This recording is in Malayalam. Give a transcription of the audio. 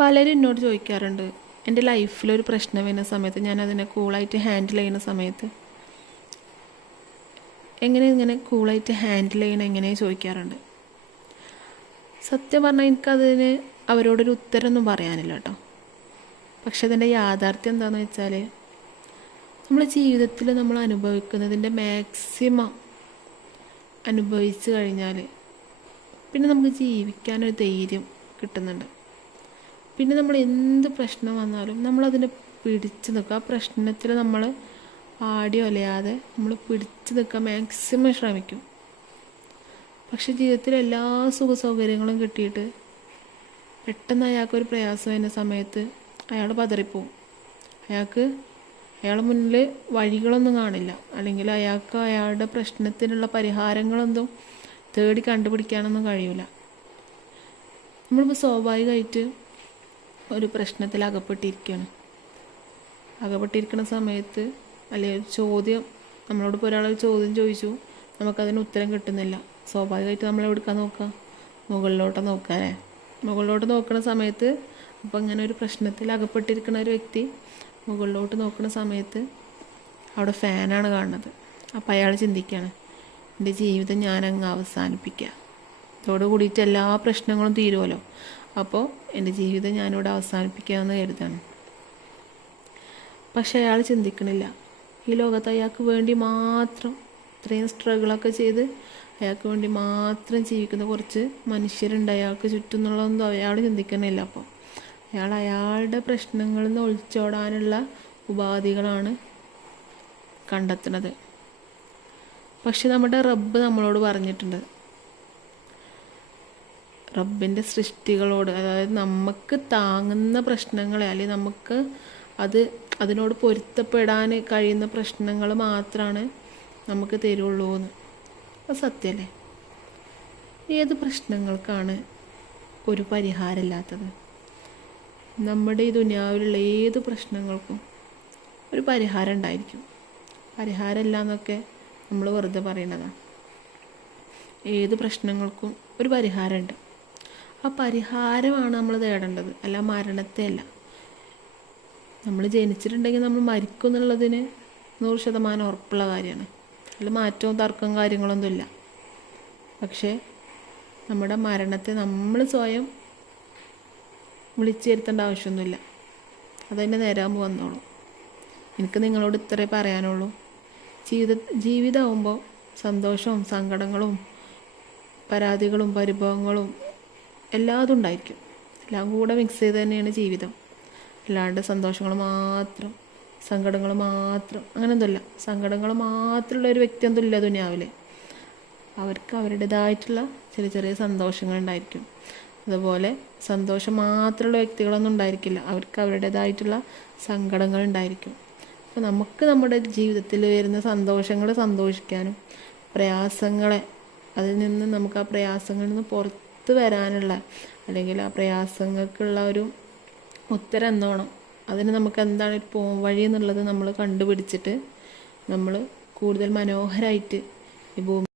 പലരും എന്നോട് ചോദിക്കാറുണ്ട്, എൻ്റെ ലൈഫിലൊരു പ്രശ്നം വരുന്ന സമയത്ത് ഞാൻ അതിനെ കൂളായിട്ട് ഹാൻഡിൽ ചെയ്യുന്ന സമയത്ത് ഇങ്ങനെ കൂളായിട്ട് ഹാൻഡിൽ ചെയ്യണം എങ്ങനെ ചോദിക്കാറുണ്ട്. സത്യം പറഞ്ഞാൽ എനിക്കതിന് അവരോടൊരു ഉത്തരമൊന്നും പറയാനില്ല കേട്ടോ. പക്ഷെ അതിൻ്റെ യാഥാർത്ഥ്യം എന്താണെന്ന് വെച്ചാൽ, നമ്മൾ ജീവിതത്തിൽ നമ്മൾ അനുഭവിക്കുന്നതിൻ്റെ മാക്സിമം അനുഭവിച്ചു കഴിഞ്ഞാൽ പിന്നെ നമുക്ക് ജീവിക്കാനൊരു ധൈര്യം കിട്ടുന്നുണ്ട്. പിന്നെ നമ്മൾ എന്ത് പ്രശ്നം വന്നാലും നമ്മളതിനെ പിടിച്ചു നിൽക്കുക. ആ പ്രശ്നത്തിൽ നമ്മൾ ആടിയോ അലയാതെ നമ്മൾ പിടിച്ചു നിൽക്കാൻ മാക്സിമം ശ്രമിക്കും. പക്ഷെ ജീവിതത്തിൽ എല്ലാ സുഖ സൗകര്യങ്ങളും കിട്ടിയിട്ട് പെട്ടെന്ന് അയാൾക്കൊരു പ്രയാസം വരുന്ന സമയത്ത് അയാൾ പതറിപ്പോവും. അയാളുടെ മുന്നിൽ വഴികളൊന്നും കാണില്ല, അല്ലെങ്കിൽ അയാൾക്ക് അയാളുടെ പ്രശ്നത്തിനുള്ള പരിഹാരങ്ങളൊന്നും തേടി കണ്ടുപിടിക്കാനൊന്നും കഴിയില്ല. നമ്മളിപ്പോൾ സ്വാഭാവികമായിട്ട് ഒരു പ്രശ്നത്തിൽ അകപ്പെട്ടിരിക്കുന്ന സമയത്ത്, അല്ലെങ്കിൽ ചോദ്യം നമ്മളോട് ഒരാളൊരു ചോദ്യം ചോദിച്ചു, നമുക്കതിന് ഉത്തരം കിട്ടുന്നില്ല. സ്വാഭാവികമായിട്ട് നമ്മൾ എവിടേക്കാണ് നോക്കുക? മുകളിലോട്ട് നോക്കാല്ലേ? മുകളിലോട്ട് നോക്കുന്ന സമയത്ത്, അപ്പോൾ ഇങ്ങനെ ഒരു പ്രശ്നത്തിൽ അകപ്പെട്ടിരിക്കുന്ന ഒരു വ്യക്തി മുകളിലോട്ട് നോക്കുന്ന സമയത്ത് അവിടെ ഫാനാണ് കാണുന്നത്. അപ്പോൾ അയാൾ ചിന്തിക്കുകയാണ്, എൻ്റെ ജീവിതം ഞാനങ്ങ് അവസാനിപ്പിക്കുക, ഇതോട് കൂടിയിട്ട് എല്ലാ പ്രശ്നങ്ങളും തീരുമല്ലോ, അപ്പോൾ എൻ്റെ ജീവിതം ഞാനിവിടെ അവസാനിപ്പിക്കാമെന്ന് കരുതാണ്. പക്ഷെ അയാൾ ചിന്തിക്കണില്ല, ഈ ലോകത്ത് അയാൾക്ക് വേണ്ടി മാത്രം ഇത്രയും സ്ട്രഗിളൊക്കെ ചെയ്ത് അയാൾക്ക് വേണ്ടി മാത്രം ജീവിക്കുന്ന കുറച്ച് മനുഷ്യരുണ്ട് അയാൾക്ക് ചുറ്റും എന്നുള്ളതൊന്നും അയാൾ ചിന്തിക്കുന്നില്ല. അപ്പോൾ അയാളുടെ പ്രശ്നങ്ങളിൽ നിന്ന് ഒളിച്ചോടാനുള്ള ഉപാധികളാണ് കണ്ടെത്തുന്നത്. പക്ഷെ നമ്മുടെ റബ്ബ് നമ്മളോട് പറഞ്ഞിട്ടുണ്ട്, റബ്ബിൻ്റെ സൃഷ്ടികളോട്, അതായത് നമുക്ക് താങ്ങുന്ന പ്രശ്നങ്ങളെ, അല്ലെങ്കിൽ നമുക്ക് അതിനോട് പൊരുത്തപ്പെടാൻ കഴിയുന്ന പ്രശ്നങ്ങൾ മാത്രമാണ് നമുക്ക് തരുള്ളൂ എന്ന്. അത് സത്യമല്ലേ? ഏത് പ്രശ്നങ്ങൾക്കാണ് ഒരു പരിഹാരമില്ലാത്തത്? നമ്മുടെ ഈ ദുനിയാവിലുള്ള ഏത് പ്രശ്നങ്ങൾക്കും ഒരു പരിഹാരം ഉണ്ടായിരിക്കും. പരിഹാരമില്ല എന്നൊക്കെ നമ്മൾ വെറുതെ പറയണതാണ്. ഏത് പ്രശ്നങ്ങൾക്കും ഒരു പരിഹാരമുണ്ട്. ആ പരിഹാരമാണ് നമ്മൾ തേടേണ്ടത്, അല്ല മരണത്തെ അല്ല. നമ്മൾ ജനിച്ചിട്ടുണ്ടെങ്കിൽ നമ്മൾ മരിക്കും എന്നുള്ളതിന് 100% ഉറപ്പുള്ള കാര്യമാണ്. അതിൽ മാറ്റവും തർക്കവും കാര്യങ്ങളൊന്നുമില്ല. പക്ഷേ നമ്മുടെ മരണത്തെ നമ്മൾ സ്വയം വിളിച്ചു വരുത്തേണ്ട ആവശ്യമൊന്നുമില്ല. അതതിൻ്റെ നേരാകുമ്പോൾ വന്നോളൂ. എനിക്ക് നിങ്ങളോട് ഇത്രേ പറയാനുള്ളൂ. ജീവിതമാകുമ്പോൾ സന്തോഷവും സങ്കടങ്ങളും പരാതികളും പരിഭവങ്ങളും എല്ലാതും ഉണ്ടായിരിക്കും. എല്ലാം കൂടെ മിക്സ് ചെയ്ത് തന്നെയാണ് ജീവിതം. അല്ലാണ്ട് സന്തോഷങ്ങൾ മാത്രം സങ്കടങ്ങൾ മാത്രം അങ്ങനെയൊന്നുമില്ല. സങ്കടങ്ങൾ മാത്രമുള്ള ഒരു വ്യക്തി ഒന്നുമില്ല ദുനിയാവിൽ. അവർക്ക് അവരുടേതായിട്ടുള്ള ചെറിയ ചെറിയ സന്തോഷങ്ങളുണ്ടായിരിക്കും. അതുപോലെ സന്തോഷം മാത്രമുള്ള വ്യക്തികളൊന്നും ഉണ്ടായിരിക്കില്ല, അവർക്ക് അവരുടേതായിട്ടുള്ള സങ്കടങ്ങൾ ഉണ്ടായിരിക്കും. അപ്പോൾ നമുക്ക് നമ്മുടെ ജീവിതത്തിൽ വരുന്ന സന്തോഷങ്ങൾ സന്തോഷിക്കാനും പ്രയാസങ്ങളെ അതിൽ നിന്ന് നമുക്ക് ആ പ്രയാസങ്ങളിൽ നിന്ന് പുറത്ത് വരാനുള്ള, അല്ലെങ്കിൽ ആ പ്രയാസങ്ങൾക്കുള്ള ഒരു ഉത്തരം എന്നോണം അതിന് നമുക്ക് എന്താണ് ഒരു വഴി എന്നുള്ളത് നമ്മൾ കണ്ടുപിടിച്ചിട്ട് നമ്മൾ കൂടുതൽ മനോഹരമായിട്ട് ഈ ഭൂമി